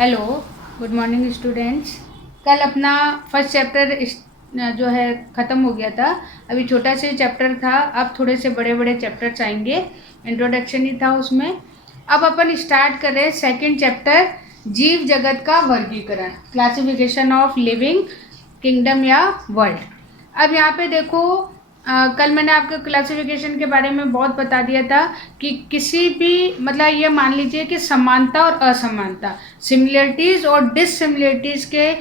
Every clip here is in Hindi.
Hello, good morning students. कल अपना फर्स्ट चैप्टर जो है ख़त्म हो गया था। अभी छोटा सा चैप्टर था, अब थोड़े से बड़े बड़े चैप्टर्स आएंगे। इंट्रोडक्शन ही था उसमें। अब अपन स्टार्ट कर रहे हैं सेकेंड चैप्टर, जीव जगत का वर्गीकरण, क्लासिफिकेशन ऑफ लिविंग किंगडम या वर्ल्ड। अब यहाँ पे देखो, कल मैंने आपको क्लासिफिकेशन के बारे में बहुत बता दिया था कि किसी भी मतलब ये मान लीजिए कि समानता और असमानता, सिमिलरिटीज़ और डिससिमिलरिटीज़ के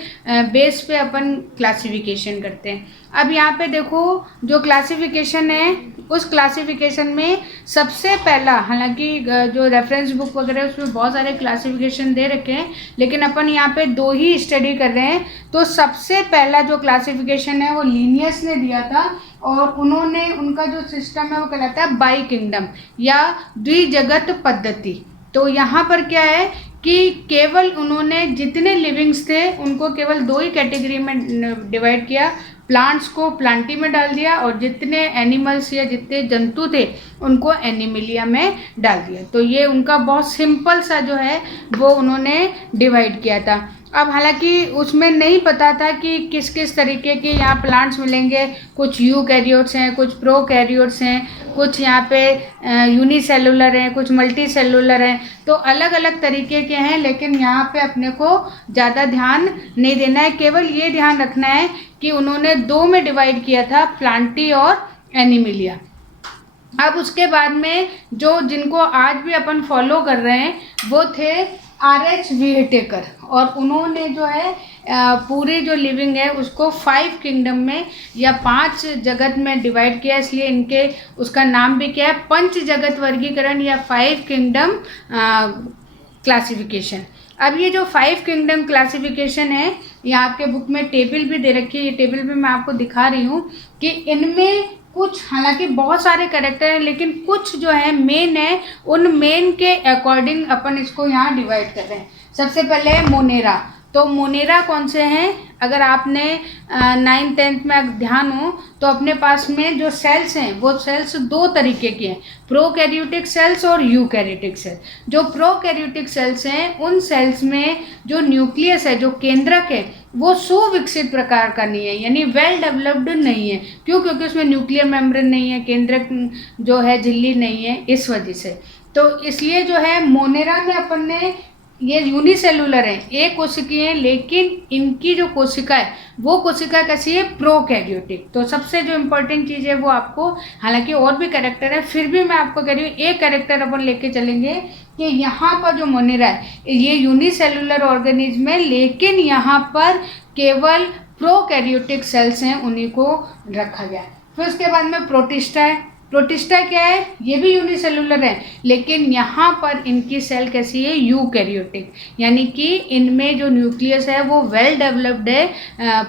बेस पे अपन क्लासिफिकेशन करते हैं। अब यहाँ पे देखो, जो क्लासिफिकेशन है उस क्लासिफिकेशन में सबसे पहला, हालांकि जो रेफरेंस बुक वगैरह उसमें बहुत सारे क्लासिफिकेशन दे रखे हैं, लेकिन अपन यहाँ पे दो ही स्टडी कर रहे हैं। तो सबसे पहला जो क्लासिफिकेशन है वो लीनियस ने दिया था, और उन्होंने उनका जो सिस्टम है वो कहलाता है बाई किंगडम या द्विजगत पद्धति। तो यहाँ पर क्या है कि केवल उन्होंने जितने लिविंग्स थे उनको केवल दो ही कैटेगरी में डिवाइड किया। प्लांट्स को प्लांटी में डाल दिया और जितने एनिमल्स या जितने जंतु थे उनको एनिमिलिया में डाल दिया। तो ये उनका बहुत सिंपल सा जो है वो उन्होंने डिवाइड किया था। अब हालांकि उसमें नहीं पता था कि किस किस तरीके के यहाँ प्लांट्स मिलेंगे। कुछ यूकैरियोट्स हैं, कुछ प्रोकैरियोट्स हैं, कुछ यहाँ पे यूनिसेलुलर हैं, कुछ मल्टी सेलुलर हैं। तो अलग अलग तरीके के हैं, लेकिन यहाँ पे अपने को ज़्यादा ध्यान नहीं देना है। केवल ये ध्यान रखना है कि उन्होंने दो में डिवाइड किया था, प्लांटी और एनिमिलिया। अब उसके बाद में जो जिनको आज भी अपन फॉलो कर रहे हैं वो थे R.H. व्हिटेकर, और उन्होंने जो है पूरे जो लिविंग है उसको 5 किंगडम में या 5 जगत में डिवाइड किया। इसलिए इनके उसका नाम भी क्या है, पंच जगत वर्गीकरण या 5 किंगडम क्लासिफिकेशन। अब ये जो 5 किंगडम क्लासिफिकेशन है, यहाँ आपके बुक में टेबल भी दे रखी है। ये टेबल भी मैं आपको दिखा रही हूँ कि इनमें कुछ, हालांकि बहुत सारे कैरेक्टर हैं, लेकिन कुछ जो है मेन है, उन मेन के अकॉर्डिंग अपन इसको यहाँ डिवाइड कर रहे हैं। सबसे पहले है मोनेरा। तो मोनेरा कौन से हैं, अगर आपने 9th-10th में ध्यान हो तो अपने पास में जो सेल्स हैं वो सेल्स दो तरीके के हैं, प्रोकैरियोटिक सेल्स और यूकैरियोटिक सेल्स। जो प्रोकैरियोटिक सेल्स हैं उन सेल्स में जो न्यूक्लियस है, जो केंद्रक है, वो सुविकसित प्रकार का नहीं है, यानी वेल डेवलप्ड नहीं है। क्यों? क्योंकि उसमें न्यूक्लियर मेम्ब्रेन नहीं है, केंद्रक जो है झिल्ली नहीं है, इस वजह से। तो इसलिए जो है मोनेरा में अपन ने, ये यूनिसेलुलर है, एक कोशिकीय है, लेकिन इनकी जो कोशिका है वो कोशिका कैसी है, प्रोकैरियोटिक। तो सबसे जो इम्पोर्टेंट चीज़ है वो आपको, हालांकि और भी कैरेक्टर है, फिर भी मैं आपको कह रही हूँ एक कैरेक्टर अपन लेके चलेंगे कि यहाँ पर जो मोनेरा है ये यूनिसेलुलर ऑर्गेनिज्म है, लेकिन यहाँ पर केवल प्रोकैरियोटिक सेल्स हैं, उन्हीं को रखा गया। फिर उसके बाद में प्रोटिस्टा है। प्रोटिस्टा क्या है, ये भी यूनिसेलुलर है, लेकिन यहाँ पर इनकी सेल कैसी है, यूकैरियोटिक, यानी कि इनमें जो न्यूक्लियस है वो वेल डेवलप्ड है,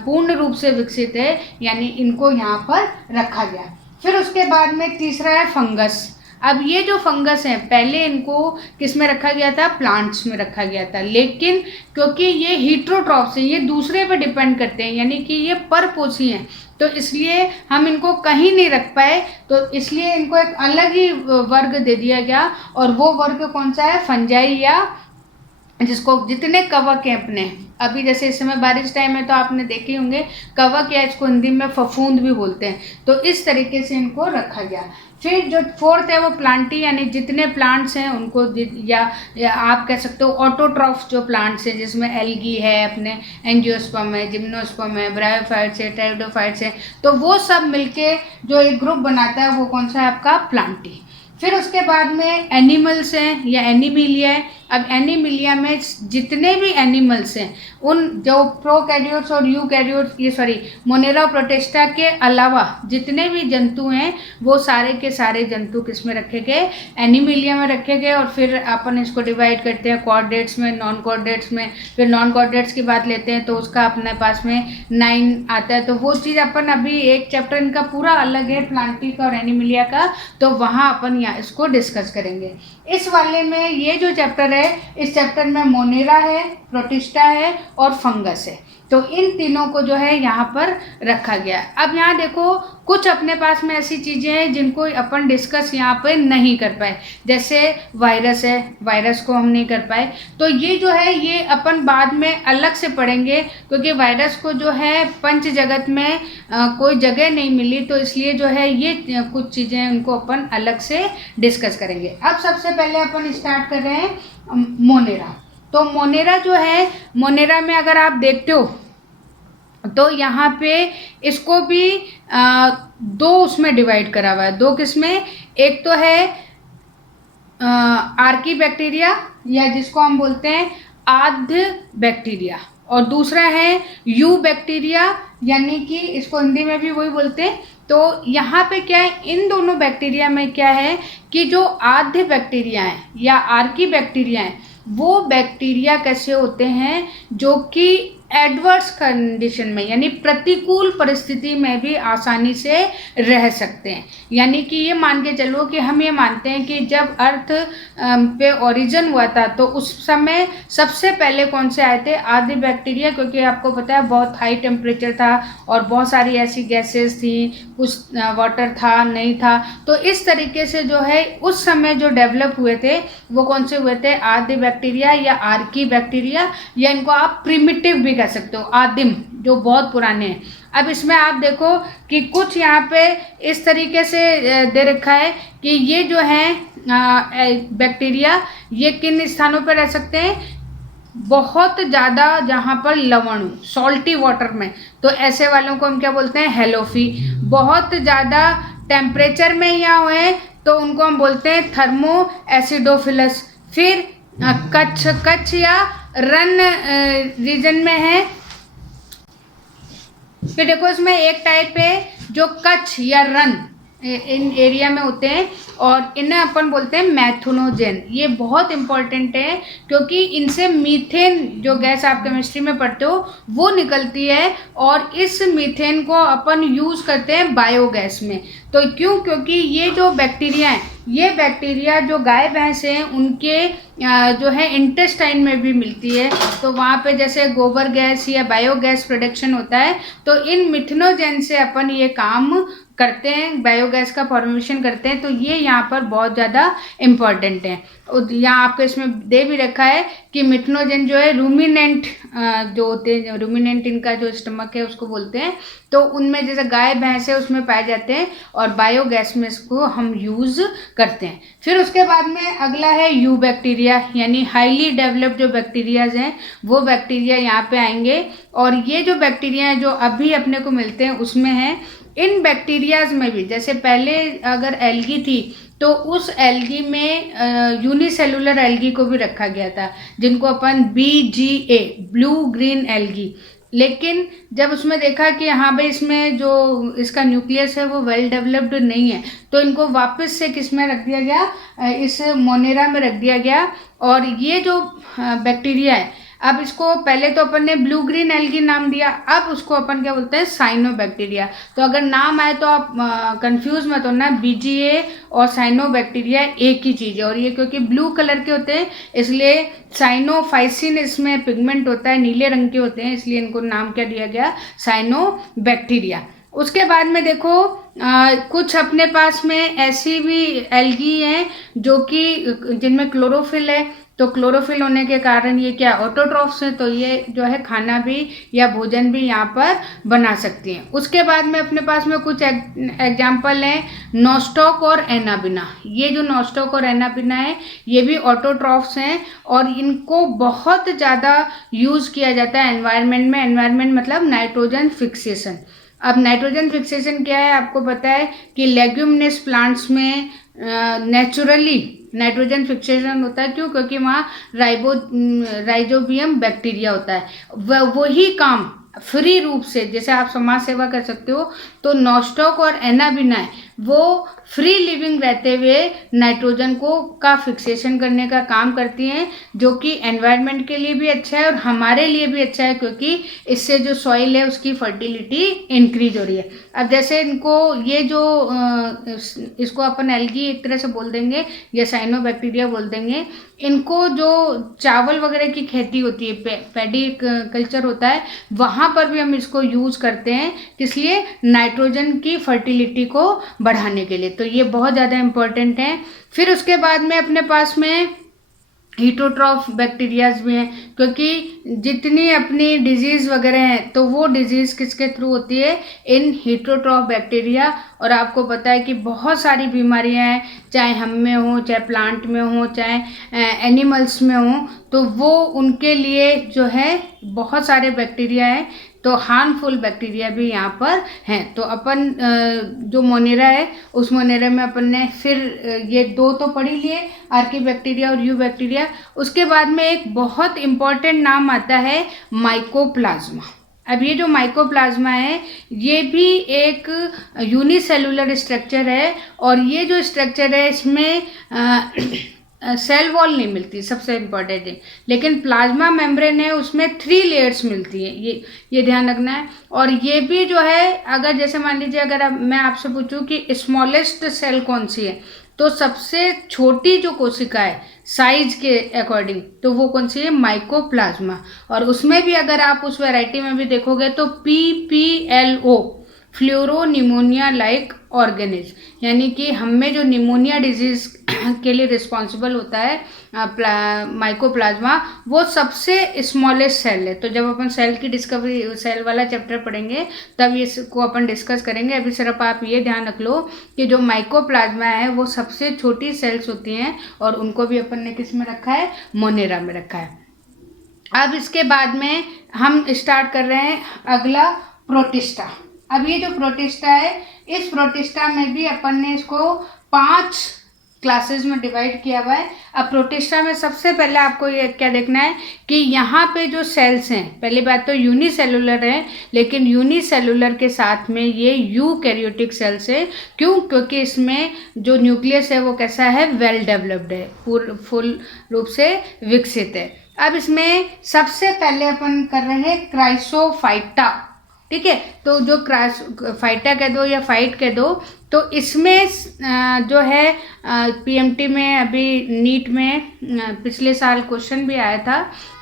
पूर्ण रूप से विकसित है, यानी इनको यहाँ पर रखा गया। फिर उसके बाद में तीसरा है फंगस। अब ये जो फंगस है, पहले इनको किस में रखा गया था, प्लांट्स में रखा गया था, लेकिन क्योंकि ये हीट्रोट्रॉफ्स हैं, ये दूसरे पर डिपेंड करते हैं, यानी कि ये परपोषी हैं, तो इसलिए हम इनको कहीं नहीं रख पाए, तो इसलिए इनको एक अलग ही वर्ग दे दिया गया। और वो वर्ग कौन सा है, फंजाई, या जिसको जितने कवक हैं अपने, अभी जैसे इस समय बारिश टाइम है तो आपने देखे होंगे कवक, या इसको हिंदी में फफूंद भी बोलते हैं। तो इस तरीके से इनको रखा गया। फिर जो फोर्थ है वो प्लांटी, यानी जितने प्लांट्स हैं उनको, या आप कह सकते हो ऑटोट्रॉफ्स जो प्लांट्स हैं, जिसमें एल्गी है, अपने एंजियोस्पर्म है, जिम्नोस्पर्म है, ब्रायोफाइट्स है, टेरिडोफाइट्स है, तो वो सब मिलके जो एक ग्रुप बनाता है वो कौन सा है, आपका प्लांटी। फिर उसके बाद में एनिमल्स हैं या एनिमिलिया है। अब एनिमिलिया में जितने भी एनिमल्स हैं, उन जो प्रोकैरियोट्स और यूकैरियोट्स, ये सॉरी मोनेरा प्रोटिस्टा के अलावा जितने भी जंतु हैं वो सारे के सारे जंतु किस में रखे गए, एनिमिलिया में रखे गए। और फिर अपन इसको डिवाइड करते हैं कॉर्डेट्स में, नॉन कॉर्डेट्स में। फिर नॉन कॉर्डेट्स की बात लेते हैं तो उसका अपने पास में 9 आता है। तो वो चीज़ अपन अभी एक चैप्टर इनका पूरा अलग है, प्लांटी का और एनिमिलिया का, तो वहाँ अपन यहाँ इसको डिस्कस करेंगे। इस वाले में ये जो चैप्टर है, इस चैप्टर में मोनेरा है, प्रोटिस्टा है और फंगस है। तो इन तीनों को जो है यहाँ पर रखा गया। अब यहाँ देखो कुछ अपने पास में ऐसी चीज़ें हैं जिनको अपन डिस्कस यहाँ पे नहीं कर पाए, जैसे वायरस है, वायरस को हम नहीं कर पाए, तो ये जो है ये अपन बाद में अलग से पढ़ेंगे, क्योंकि वायरस को जो है पंच जगत में कोई जगह नहीं मिली, तो इसलिए जो है ये कुछ चीज़ें हैं उनको अपन अलग से डिस्कस करेंगे। अब सबसे पहले अपन स्टार्ट कर रहे हैं मोनेरा। तो मोनेरा जो है, मोनेरा में अगर आप देखते हो तो यहाँ पे इसको भी दो उसमें डिवाइड करा हुआ है। दो किसमें, एक तो है आर्की बैक्टीरिया या जिसको हम बोलते हैं आद्य बैक्टीरिया, और दूसरा है यू बैक्टीरिया, यानी कि इसको हिंदी में भी वही बोलते हैं। तो यहाँ पे क्या है, इन दोनों बैक्टीरिया में क्या है कि जो आद्य बैक्टीरिया हैं या आर्की बैक्टीरिया हैं, वो बैक्टीरिया कैसे होते हैं जो कि एडवर्स कंडीशन में यानी प्रतिकूल परिस्थिति में भी आसानी से रह सकते हैं। यानी कि ये मान के चलो कि हम ये मानते हैं कि जब अर्थ पे ओरिजिन हुआ था तो उस समय सबसे पहले कौन से आए थे, आद्य बैक्टीरिया, क्योंकि आपको पता है बहुत हाई टेम्परेचर था और बहुत सारी ऐसी गैसेस थी, कुछ वाटर था नहीं था, तो इस तरीके से जो है उस समय जो डेवलप हुए थे वो कौन से हुए थे, आद्य बैक्टीरिया या आर्की बैक्टीरिया, या इनको आप प्रिमिटिव भी कह सकते हो, आदिम, जो बहुत पुराने हैं। अब इसमें आप देखो कि कुछ यहाँ पे इस तरीके से दे रखा है कि ये जो है बैक्टीरिया ये किन स्थानों पर रह सकते हैं, बहुत ज़्यादा जहाँ पर लवण, सॉल्टी वाटर में, तो ऐसे वालों को हम क्या बोलते हैं, हेलोफी। बहुत ज़्यादा टेम्परेचर में यहाँ हुए तो उनको हम बोलते हैं थर्मो एसिडोफिलस। फिर कच्छ या रन रीजन में है। फिर देखो इसमें एक टाइप है जो कच्छ या रन इन एरिया में होते हैं और इन्हें अपन बोलते हैं मैथुनोजेन। ये बहुत इंपॉर्टेंट है क्योंकि इनसे मीथेन जो गैस आप केमिस्ट्री में पढ़ते हो वो निकलती है और इस मीथेन को अपन यूज़ करते हैं बायोगैस में। तो क्यों, क्योंकि ये जो बैक्टीरिया हैं, ये बैक्टीरिया जो गाय भैंस हैं उनके जो है इंटेस्टाइन में भी मिलती है, तो वहाँ पे जैसे गोबर गैस या बायोगैस प्रोडक्शन होता है, तो इन मिथेनोजेन से अपन ये काम करते हैं, बायोगैस का फॉर्मेशन करते हैं। तो ये यहाँ पर बहुत ज़्यादा इम्पॉर्टेंट है। यहाँ आपको इसमें दे भी रखा है कि मिथेनोजेन जो है रूमिनेंट जो होते हैं, रूमिनेंट इनका जो स्टमक है उसको बोलते हैं, तो उनमें जैसे गाय भैंस है उसमें पाए जाते हैं और बायोगैस में इसको हम यूज़ करते हैं। फिर उसके बाद में अगला है यू बैक्टीरिया, यानी हाईली डेवलप्ड जो बैक्टीरियाज हैं वो बैक्टीरिया यहाँ पे आएंगे। और ये जो बैक्टीरिया हैं जो अभी अपने को मिलते हैं उसमें है, इन बैक्टीरियाज में भी जैसे पहले अगर एल्गी थी तो उस एल्गी में यूनिसेलुलर एल्गी को भी रखा गया था जिनको अपन BGA ब्लू ग्रीन एल्गी, लेकिन जब उसमें देखा कि हाँ भाई इसमें जो इसका न्यूक्लियस है वो वेल डेवलप्ड नहीं है, तो इनको वापस से किस में रख दिया गया, इस मोनेरा में रख दिया गया। और ये जो बैक्टीरिया है, अब इसको पहले तो अपन ने ब्लू ग्रीन एल्गी नाम दिया, अब उसको अपन क्या बोलते हैं, साइनो बैक्टीरिया। तो अगर नाम आए तो आप कंफ्यूज मत होना, BGA और साइनो बैक्टीरिया एक ही चीज़ है। और ये क्योंकि ब्लू कलर के होते हैं इसलिए साइनोफाइसिन इसमें पिगमेंट होता है, नीले रंग के होते हैं, इसलिए इनको नाम क्या दिया गया, साइनो बैक्टीरिया। उसके बाद में देखो कुछ अपने पास में ऐसी भी एल्गी हैं जो कि जिनमें क्लोरोफिल है, तो क्लोरोफिल होने के कारण ये क्या, ऑटोट्रॉफ्स हैं, तो ये जो है खाना भी या भोजन भी यहाँ पर बना सकती हैं। उसके बाद में अपने पास में कुछ एग्जाम्पल हैं, नॉस्टॉक और एनाबिना। ये जो नॉस्टॉक और एनाबिना है ये भी ऑटोट्रॉफ्स हैं और इनको बहुत ज़्यादा यूज़ किया जाता है एनवायरनमेंट में। एनवायरनमेंट मतलब नाइट्रोजन फिक्सेशन। अब नाइट्रोजन फिक्सेशन क्या है, आपको पता है कि लेग्यूमिनस प्लांट्स में नेचुरली नाइट्रोजन फिक्सेशन होता है। क्यों, क्योंकि वहाँ राइजोबियम बैक्टीरिया होता है। वही काम फ्री रूप से, जैसे आप समाज सेवा कर सकते हो, तो नॉस्टॉक और एनाबिना है वो फ्री लिविंग रहते हुए नाइट्रोजन को का फिक्सेशन करने का काम करती हैं, जो कि एनवायरनमेंट के लिए भी अच्छा है और हमारे लिए भी अच्छा है, क्योंकि इससे जो सॉइल है उसकी फर्टिलिटी इंक्रीज हो रही है। अब जैसे इनको ये जो इसको अपन एल्गी एक तरह से बोल देंगे या साइनोबैक्टीरिया बोल देंगे, इनको जो चावल वगैरह की खेती होती है, पैडी कल्चर होता है, वहाँ पर भी हम इसको यूज़ करते हैं, इसलिए नाइट्रोजन की फर्टिलिटी को बढ़ाने के लिए। तो ये बहुत ज़्यादा इम्पोर्टेंट है। फिर उसके बाद में अपने पास में हीटोट्रॉफ बैक्टीरियाज भी हैं, क्योंकि जितनी अपनी डिजीज़ वगैरह हैं तो वो डिजीज़ किसके थ्रू होती है, इन हीटोट्रॉफ बैक्टीरिया। और आपको पता है कि बहुत सारी बीमारियां हैं, चाहे हम में हो, चाहे प्लांट में हो, चाहे एनिमल्स में हो, तो वो उनके लिए जो है बहुत सारे बैक्टीरिया हैं, तो हार्मफुल बैक्टीरिया भी यहाँ पर हैं। तो अपन जो मोनेरा है उस मोनेरा में अपन ने फिर ये दो तो पढ़ ही लिए, आर्की बैक्टीरिया और यू बैक्टीरिया। उसके बाद में एक बहुत इम्पॉर्टेंट नाम आता है माइकोप्लाज्मा। अब ये जो माइकोप्लाज्मा है ये भी एक यूनिसेलुलर स्ट्रक्चर है, और ये जो स्ट्रक्चर है इसमें सेल वॉल नहीं मिलती, सबसे इम्पॉर्टेंट है, लेकिन प्लाज्मा मेम्ब्रेन है उसमें 3 लेयर्स मिलती हैं, ये ध्यान रखना है। और ये भी जो है, अगर जैसे मान लीजिए अगर मैं आपसे पूछूं कि स्मॉलेस्ट सेल कौन सी है, तो सबसे छोटी जो कोशिका है साइज के अकॉर्डिंग, तो वो कौन सी है, माइकोप्लाज्मा। और उसमें भी अगर आप उस वैरायटी में भी देखोगे तो PPLO, फ्लोरो निमोनिया लाइक ऑर्गेनिज्म, यानी कि हम में जो निमोनिया डिजीज के लिए रिस्पॉन्सिबल होता है माइकोप्लाज्मा, वो सबसे स्मॉलेस्ट सेल है। तो जब अपन सेल की डिस्कवरी, सेल वाला चैप्टर पढ़ेंगे तब इसको अपन डिस्कस करेंगे। अभी सिर्फ आप ये ध्यान रख लो कि जो माइकोप्लाज्मा है वो सबसे छोटी सेल्स होती हैं, और उनको भी अपन ने किस में रखा है, मोनेरा में रखा है। अब इसके बाद में हम स्टार्ट कर रहे हैं अगला, प्रोटिस्टा। अब ये जो प्रोटिस्टा है, इस प्रोटिस्टा में भी अपन ने इसको 5 क्लासेस में डिवाइड किया हुआ है। अब प्रोटिस्टा में सबसे पहले आपको ये क्या देखना है कि यहाँ पे जो सेल्स हैं, पहली बात तो यूनिसेलुलर है, लेकिन यूनिसेलुलर के साथ में ये यूकैरियोटिक सेल्स है। क्यों? क्योंकि इसमें जो न्यूक्लियस है वो कैसा है, वेल डेवलप्ड है, फुल रूप से विकसित है। अब इसमें सबसे पहले अपन कर रहे हैं क्राइसोफाइटा, ठीक है। तो जो फाइटा कह दो या फाइट कह दो, तो इसमें जो है PMT में, अभी नीट में पिछले साल क्वेश्चन भी आया था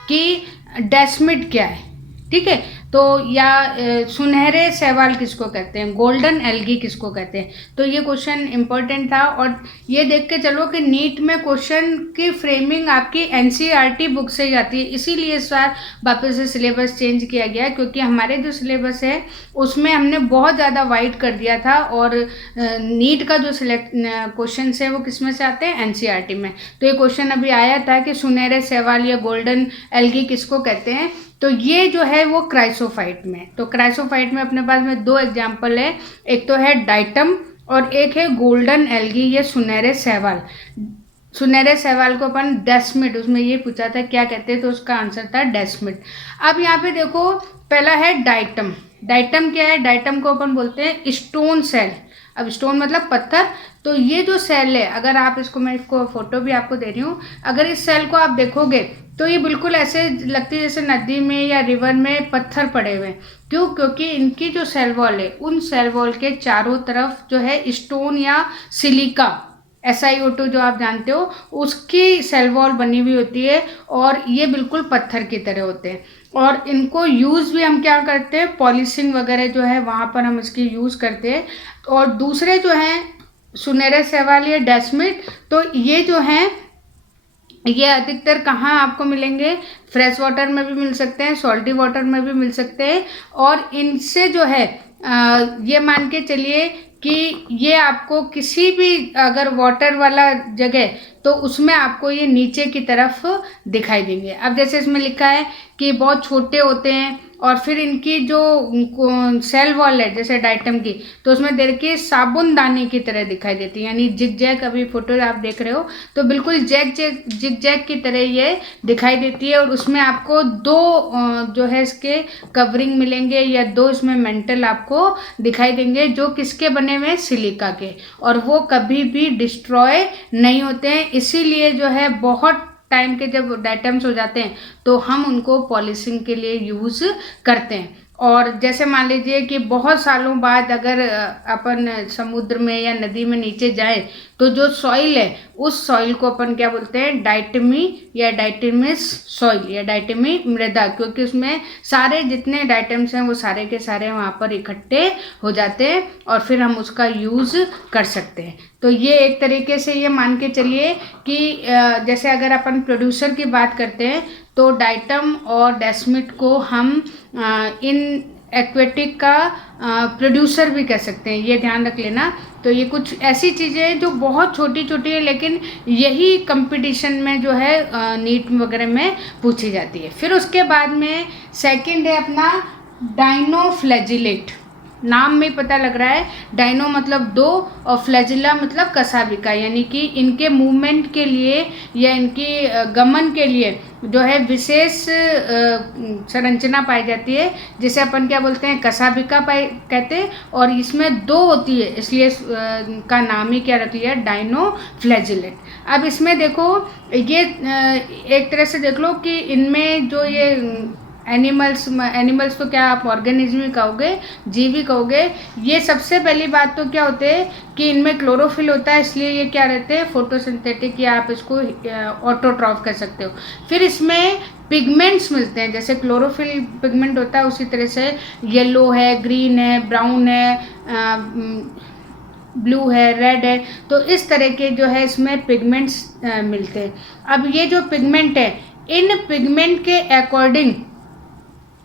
कि डेस्मिड क्या है, ठीक है। तो या सुनहरे शैवाल किसको कहते हैं, गोल्डन एल्गी किसको कहते हैं, तो ये क्वेश्चन इंपॉर्टेंट था। और ये देख के चलो कि नीट में क्वेश्चन की फ्रेमिंग आपकी NCERT बुक से ही आती है, इसीलिए इस बार वापस से सिलेबस चेंज किया गया, क्योंकि हमारे जो सिलेबस है उसमें हमने बहुत ज़्यादा वाइड कर दिया था, और नीट का जो सिलेक्ट क्वेश्चन है वो किस में से आते हैं, NCERT में। तो ये क्वेश्चन अभी आया था कि सुनहरे शैवाल या गोल्डन एल्गी किसको कहते हैं, तो ये जो है वो क्राइसोफाइट में। तो क्राइसोफाइट में अपने पास में 2 एग्जाम्पल है, एक तो है डाइटम और एक है गोल्डन एल्गी, ये सुनहरे शैवाल। सुनहरे शैवाल को अपन डेस्मिड, उसमें ये पूछा था क्या कहते हैं, तो उसका आंसर था डेस्मिड। अब यहाँ पे देखो, पहला है डाइटम। डाइटम क्या है, डाइटम को अपन बोलते हैं स्टोन सेल। अब स्टोन मतलब पत्थर, तो ये जो सेल है, अगर आप इसको, मैं इसको फोटो भी आपको दे रही हूँ, अगर इस सेल को आप देखोगे तो ये बिल्कुल ऐसे लगती है जैसे नदी में या रिवर में पत्थर पड़े हुए हैं। क्यों? क्योंकि इनकी जो सेल वॉल है, उन सेल वॉल के चारों तरफ जो है स्टोन या सिलिका, SiO2 जो आप जानते हो, उसकी सेल वॉल बनी हुई होती है, और ये बिल्कुल पत्थर की तरह होते हैं। और इनको यूज़ भी हम क्या करते हैं, पॉलिशिंग वगैरह जो है वहाँ पर हम इसकी यूज़ करते हैं। और दूसरे जो हैं सुनहरे शैवाल या डेस्मिड, तो ये जो हैं ये अधिकतर कहाँ आपको मिलेंगे, फ्रेश वाटर में भी मिल सकते हैं, सॉल्टी वाटर में भी मिल सकते हैं। और इनसे जो है ये मान के चलिए कि ये आपको किसी भी अगर वाटर वाला जगह, तो उसमें आपको ये नीचे की तरफ दिखाई देंगे। अब जैसे इसमें लिखा है कि बहुत छोटे होते हैं, और फिर इनकी जो सेल वॉल है जैसे डाइटम की, तो उसमें देखिए साबुन दाने की तरह दिखाई देती है, यानी जिग जैग। अभी फोटो आप देख रहे हो तो बिल्कुल जिग जैग की तरह ये दिखाई देती है। और उसमें आपको 2 जो है इसके कवरिंग मिलेंगे, या 2 इसमें मेंटल आपको दिखाई देंगे, जो किसके बने बने हुए सिलिका के, और वो कभी भी डिस्ट्रॉय नहीं होते हैं। इसीलिए जो है बहुत टाइम के जब डाइटम्स हो जाते हैं तो हम उनको पॉलिशिंग के लिए यूज़ करते हैं। और जैसे मान लीजिए कि बहुत सालों बाद अगर अपन समुद्र में या नदी में नीचे जाए तो जो सॉइल है उस सॉइल को अपन क्या बोलते हैं, डाइटमी या डाइटमिस सॉइल या डाइटमी मृदा, क्योंकि उसमें सारे जितने डाइटम्स हैं वो सारे के सारे वहाँ पर इकट्ठे हो जाते हैं और फिर हम उसका यूज़ कर सकते हैं। तो ये एक तरीके से ये मान के चलिए कि जैसे अगर अपन प्रोड्यूसर की बात करते हैं तो डाइटम और डेस्मिट को हम इन एक्वेटिक का प्रोड्यूसर भी कह सकते हैं, ये ध्यान रख लेना। तो ये कुछ ऐसी चीज़ें हैं जो बहुत छोटी छोटी है, लेकिन यही कंपटीशन में जो है नीट वगैरह में पूछी जाती है। फिर उसके बाद में सेकंड है अपना डाइनोफ्लैजिलेट। नाम में पता लग रहा है, डाइनो मतलब दो और फ्लैजिला मतलब कसाबिका, यानी कि इनके मूवमेंट के लिए या इनकी गमन के लिए जो है विशेष संरचना पाई जाती है, जिसे अपन क्या बोलते हैं, कसाबिका पाई कहते हैं। और इसमें दो होती है, इसलिए का नाम ही क्या रख लिया, डाइनोफ्लैजिलेट। अब इसमें देखो ये एक तरह से देख लो कि इनमें जो ये एनिमल्स तो क्या आप ऑर्गेनिज्म ही कहोगे, जीव ही कहोगे। ये सबसे पहली बात तो क्या होते हैं कि इनमें क्लोरोफिल होता है, इसलिए ये क्या रहते हैं, फोटोसिंथेटिक, या आप इसको ऑटोट्रॉफ कह सकते हो। फिर इसमें पिगमेंट्स मिलते हैं, जैसे क्लोरोफिल पिगमेंट होता है उसी तरह से येलो है, ग्रीन है, ब्राउन है, ब्लू है, रेड है। तो इस तरह के जो है इसमें पिगमेंट्स मिलते हैं। अब ये जो पिगमेंट है, इन पिगमेंट के अकॉर्डिंग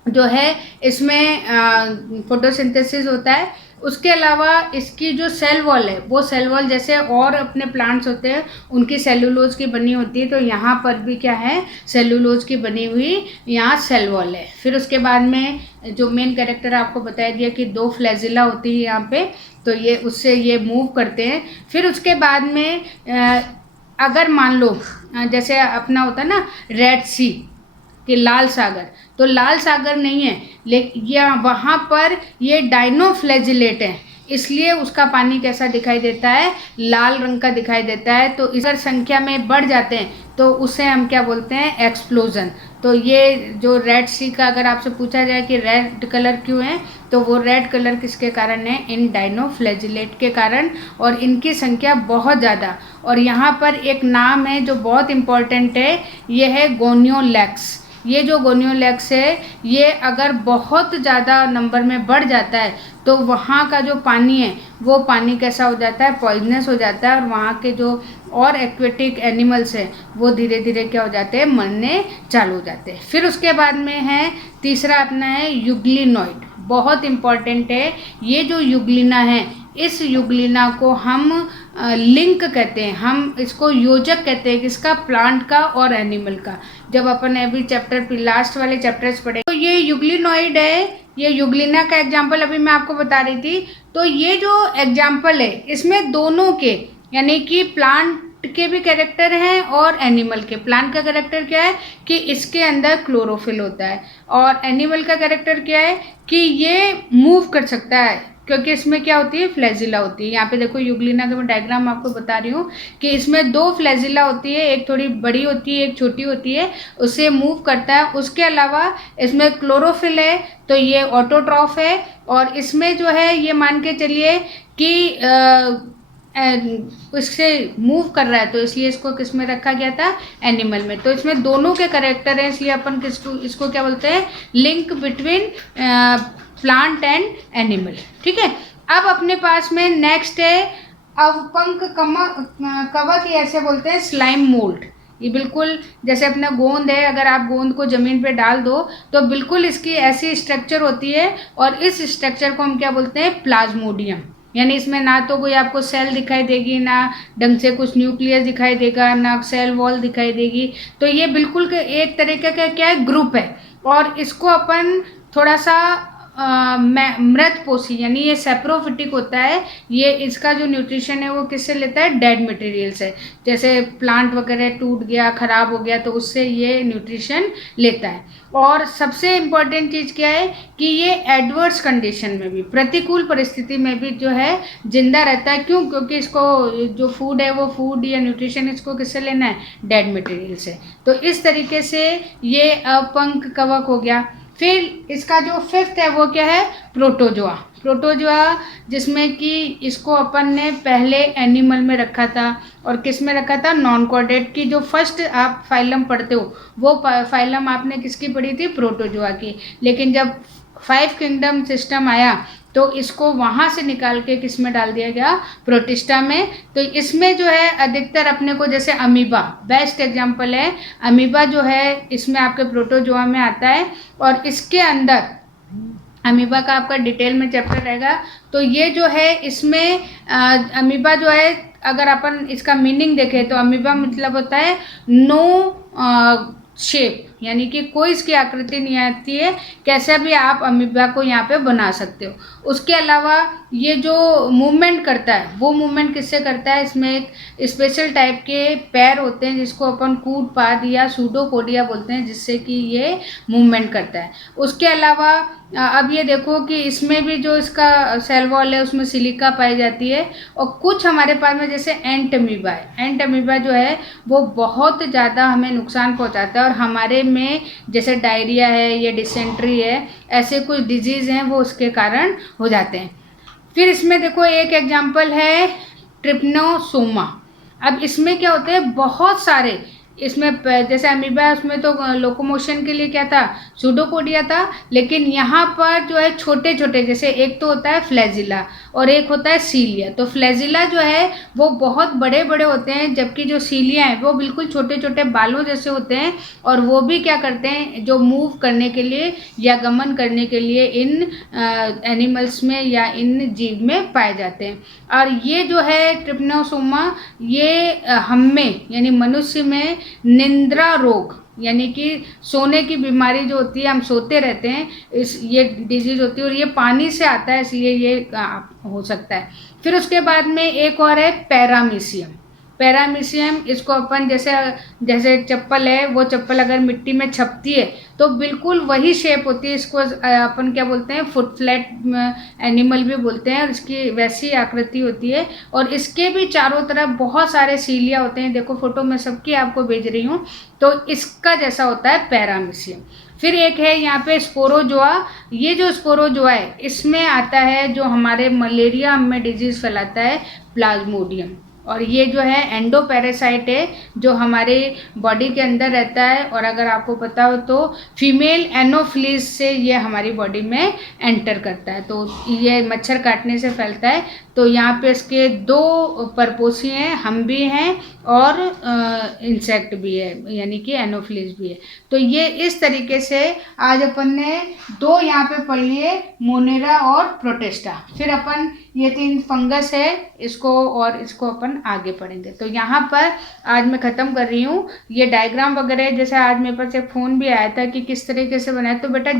जो है इसमें फोटोसिंथेसिस होता है। उसके अलावा इसकी जो सेल वॉल है, वो सेल वॉल जैसे और अपने प्लांट्स होते हैं उनकी सेलुलोज की बनी होती है, तो यहाँ पर भी क्या है, सेलुलोज की बनी हुई यहाँ सेल वॉल है। फिर उसके बाद में जो मेन कैरेक्टर आपको बताया दिया कि दो फ्लैजिला होती है यहाँ पे, तो ये उससे ये मूव करते हैं। फिर उसके बाद में अगर मान लो जैसे अपना होता है ना रेड सी कि लाल सागर, तो लाल सागर नहीं है, लेकिन वहाँ पर ये डाइनोफ्लैजिलेट है, इसलिए उसका पानी कैसा दिखाई देता है, लाल रंग का दिखाई देता है। तो इस संख्या में बढ़ जाते हैं तो उसे हम क्या बोलते हैं, एक्सप्लोजन। तो ये जो रेड सी का अगर आपसे पूछा जाए कि रेड कलर क्यों है, तो वो रेड कलर किसके कारण है, इन डाइनोफ्लैजिलेट के कारण, और इनकी संख्या बहुत ज़्यादा। और यहाँ पर एक नाम है जो बहुत इम्पॉर्टेंट है, ये है गोनियोलैक्स। ये जो गोनियोलैक्स है, ये अगर बहुत ज़्यादा नंबर में बढ़ जाता है तो वहाँ का जो पानी है वो पानी कैसा हो जाता है, पॉइजनस हो जाता है, और वहाँ के जो और एक्वेटिक एनिमल्स हैं वो धीरे धीरे क्या हो जाते हैं, मरने चालू हो जाते हैं। फिर उसके बाद में है तीसरा अपना है यूग्लिनॉइड, बहुत इम्पॉर्टेंट है। ये जो यूग्लिना है, इस यूग्लिना को हम लिंक कहते हैं, हम इसको योजक कहते हैं, किसका, प्लांट का और एनिमल का। जब अपन अभी चैप्टर लास्ट वाले चैप्टर्स पढ़े तो ये यूग्लिनॉइड है, ये यूग्लिना का एग्जाम्पल अभी मैं आपको बता रही थी। तो ये जो एग्जाम्पल है इसमें दोनों के, यानी कि प्लांट के भी कैरेक्टर हैं और एनिमल के। प्लांट का कैरेक्टर क्या है कि इसके अंदर क्लोरोफिल होता है, और एनिमल का कैरेक्टर क्या है कि ये मूव कर सकता है, क्योंकि इसमें क्या होती है, फ्लैजिला होती है। यहाँ पे देखो यूग्लिना का मैं डायग्राम आपको बता रही हूँ कि इसमें दो फ्लैजिला होती है, एक थोड़ी बड़ी होती है, एक छोटी होती है, उससे मूव करता है। उसके अलावा इसमें क्लोरोफिल है, तो ये ऑटोट्रॉफ है, और इसमें जो है ये मान के चलिए कि इससे मूव कर रहा है, तो इसलिए इसको किस में रखा गया था, एनिमल में। तो इसमें दोनों के कैरेक्टर हैं, इसलिए अपन इसको क्या बोलते हैं, link between plant and animal. ठीक है। अब अपने पास में नेक्स्ट है अवपंक कवक, ऐसे बोलते हैं स्लाइम मोल्ड। ये बिल्कुल जैसे अपना गोंद है, अगर आप गोंद को ज़मीन पे डाल दो तो बिल्कुल इसकी ऐसी स्ट्रक्चर होती है, और इस स्ट्रक्चर को हम क्या बोलते हैं, प्लाज्मोडियम। यानी इसमें ना तो कोई आपको सेल दिखाई देगी, ना ढंग से कुछ न्यूक्लियस दिखाई देगा, ना सेल वॉल दिखाई देगी। तो ये बिल्कुल एक तरीके का क्या है, ग्रुप है। और इसको अपन थोड़ा सा मृत पोषी यानी ये सेप्रोफिटिक होता है। ये इसका जो न्यूट्रिशन है वो किससे लेता है, डेड मटेरियल से। जैसे प्लांट वगैरह टूट गया, खराब हो गया, तो उससे ये न्यूट्रिशन लेता है। और सबसे इम्पॉर्टेंट चीज़ क्या है कि ये एडवर्स कंडीशन में भी, प्रतिकूल परिस्थिति में भी जो है जिंदा रहता है। क्यों? क्योंकि इसको जो फूड है वो फूड या न्यूट्रिशन इसको किससे लेना है, डेड मटेरियल से। तो इस तरीके से ये अपंख कवक हो गया। फिर इसका जो फिफ्थ है वो क्या है, प्रोटोजोआ। प्रोटोजोआ जिसमें कि इसको अपन ने पहले एनिमल में रखा था और किस में रखा था, नॉन कॉर्डेट की। जो फर्स्ट आप फाइलम पढ़ते हो वो फाइलम आपने किसकी पढ़ी थी, प्रोटोजोआ की। लेकिन जब 5 किंगडम सिस्टम आया तो इसको वहाँ से निकाल के किस में डाल दिया गया, प्रोटिस्टा में। तो इसमें जो है अधिकतर अपने को, जैसे अमीबा बेस्ट एग्जांपल है, अमीबा जो है इसमें आपके प्रोटोजोआ में आता है। और इसके अंदर अमीबा का आपका डिटेल में चैप्टर रहेगा। तो ये जो है इसमें अमीबा जो है, अगर अपन इसका मीनिंग देखें तो अमीबा मतलब होता है नो शेप, यानी कि कोई इसकी आकृति नहीं आती है, कैसा भी आप अमीबा को यहाँ पे बना सकते हो। उसके अलावा ये जो मूवमेंट करता है वो मूवमेंट किससे करता है, इसमें एक स्पेशल टाइप के पैर होते हैं जिसको अपन कूट पाद या सूडोपोडिया बोलते हैं, जिससे कि ये मूवमेंट करता है। उसके अलावा अब ये देखो कि इसमें भी जो इसका सेल वॉल है उसमें सिलिका पाई जाती है। और कुछ हमारे पास में जैसे एंट अमीबा है, एंट अमीबा जो है वो बहुत ज़्यादा हमें नुकसान पहुंचाता है और हमारे में जैसे डायरिया है या डिसेंट्री है, ऐसे कुछ डिजीज़ हैं वो उसके कारण हो जाते हैं। फिर इसमें देखो एक एग्जांपल है ट्रिप्नोसोमा। अब इसमें क्या होते हैं, बहुत सारे इसमें जैसे अमीबा है उसमें तो लोकोमोशन के लिए क्या था, सूडोपोडिया था। लेकिन यहाँ पर जो है छोटे छोटे, जैसे एक तो होता है फ्लैजिला और एक होता है सीलिया। तो फ्लैजिला जो है वो बहुत बड़े बड़े होते हैं, जबकि जो सीलिया है वो बिल्कुल छोटे छोटे बालों जैसे होते हैं। और वो भी क्या करते हैं, जो मूव करने के लिए या गमन करने के लिए इन एनिमल्स में या इन जीव में पाए जाते हैं। और ये जो है ट्रिप्नोसोमा, ये हम में यानी मनुष्य में निद्रा रोग यानी कि सोने की बीमारी जो होती है, हम सोते रहते हैं, इस ये डिजीज होती है और ये पानी से आता है, इसलिए ये हो सकता है। फिर उसके बाद में एक और है पैरामीशियम। पैरामीशियम इसको अपन जैसे चप्पल है, वो चप्पल अगर मिट्टी में छपती है तो बिल्कुल वही शेप होती है। इसको अपन क्या बोलते हैं, फुट फ्लैट एनिमल भी बोलते हैं और इसकी वैसी आकृति होती है। और इसके भी चारों तरफ बहुत सारे सीलिया होते हैं, देखो फोटो में सबकी आपको भेज रही हूँ। तो इसका जैसा होता है पैरामीशियम। फिर एक है यहाँ पे स्पोरोजोआ। ये जो स्पोरोजोआ है इसमें आता है जो हमारे मलेरिया में डिजीज़ फैलाता है, प्लाज्मोडियम। और ये जो है एंडो पैरासाइट है जो हमारे बॉडी के अंदर रहता है। और अगर आपको पता हो तो फीमेल एनोफ्लिस से ये हमारी बॉडी में एंटर करता है, तो ये मच्छर काटने से फैलता है। तो यहाँ पे इसके 2 परपोसी हैं, हम भी हैं और इंसेक्ट भी है, यानी कि एनोफ्लिस भी है। तो ये इस तरीके से आज अपन ने 2 यहाँ पे पढ़ लिए, मोनेरा और प्रोटिस्टा। फिर अपन ये 3 फंगस है, इसको और इसको अपन आगे पढ़ेंगे। तो यहाँ पर आज मैं ख़त्म कर रही हूँ। ये डायग्राम वगैरह जैसे आज मेरे पास एक फ़ोन भी आया था कि किस तरीके से बनाए, तो बेटा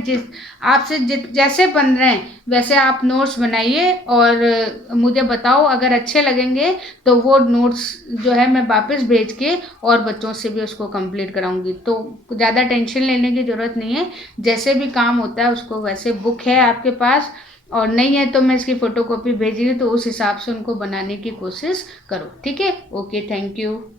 आपसे जैसे बन रहे हैं वैसे आप नोट्स बनाइए और मुझे बताओ। अगर अच्छे लगेंगे तो वो नोट्स जो है मैं वापस भेज के और बच्चों से भी उसको कंप्लीट कराऊंगी। तो ज़्यादा टेंशन लेने की ज़रूरत नहीं है, जैसे भी काम होता है उसको, वैसे बुक है आपके पास और नहीं है तो मैं इसकी फ़ोटोकॉपी भेजी हूँ, तो उस हिसाब से उनको बनाने की कोशिश करो। ठीक है, ओके, थैंक यू।